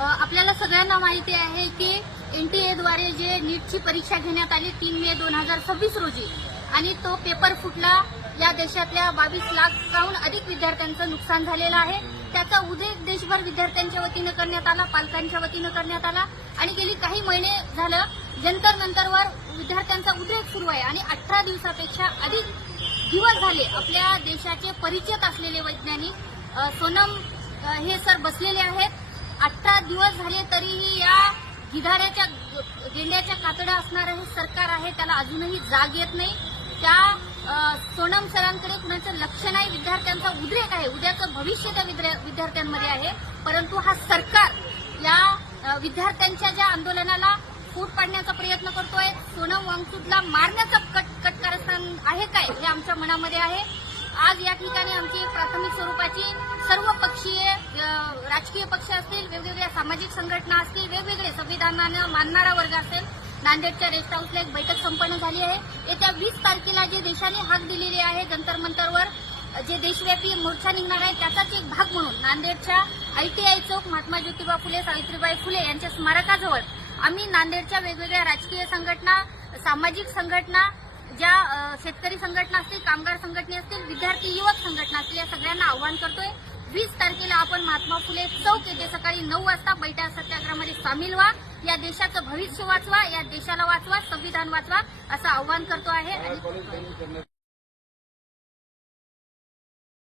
आपल्याला सगळ्यांना माहिती आहे की NTA द्वारे जे नीटची परीक्षा घेण्यात आली 3 मे 2026 रोजी आणि तो पेपर फुटला. या देशातल्या 22 लाखाहून अधिक विद्यार्थ्यांचं नुकसान झालेलं आहे. त्याचा उद्रेक देशभर विद्यार्थ्यांच्या वतीनं करण्यात आला, पालकांच्या वतीनं करण्यात आला आणि गेली काही महिने झालं जंतर मंतरवर विद्यार्थ्यांचा उद्रेक सुरू आहे आणि 18 दिवसापेक्षा अधिक दिवस झाले आपल्या देशाचे परिचित असलेले वैज्ञानिक सोनम हे सर बसलेले आहेत. 18 दिवस झाले तरीही या गिधाड्याच्या गेंड्याच्या कातड्या असणारं हे सरकार आहे त्याला अजूनही जाग येत नाही. त्या सोनम सरांकडे कुणाचं लक्ष नाही. विद्यार्थ्यांचा उद्रेक आहे, उद्याचं भविष्य त्या विद्यार्थ्यांमध्ये आहे. परंतु हा सरकार या विद्यार्थ्यांच्या ज्या आंदोलनाला फूट पाडण्याचा प्रयत्न करतोय, सोनम वांगचूकला मारण्याचा कट कारस्थान आहे काय हे आमच्या मनामध्ये आहे. आज या ठिकाणी आमची प्राथमिक स्वरूपाची सर्व पक्षीय राजकीय पक्ष असतील, वेगवेगळ्या सामाजिक संघटना असतील, वेगवेगळे संविधानानं मानणारा वर्ग असेल, नांदेडच्या रेस्ट हाऊसला एक बैठक संपन्न झाली आहे. येत्या 20 तारखेला जे देशाने हाक दिलेली आहे जंतर मंतरवर जे देशव्यापी मोर्चा निघणार आहे त्याचाच एक भाग म्हणून नांदेडच्या ITI चौक महात्मा ज्योतिबा फुले सावित्रीबाई फुले यांच्या स्मारकाजवळ आम्ही नांदेडच्या वेगवेगळ्या राजकीय संघटना, सामाजिक संघटना, ज्या शेतकरी संघटना असतील, कामगार संघटना असतील, विद्यार्थी युवक संघटना असतील, या सगळ्यांना आवाहन करतोय. 20 तारखेला आपण महात्मा फुले चौक येथे सकाळी 9 वाजता बैठा सत्याग्रहामध्ये सामील व्हा. या देशाचं भविष्य वाचवा, या देशाला वाचवा, संविधान वाचवा असं आवाहन करतो आहे.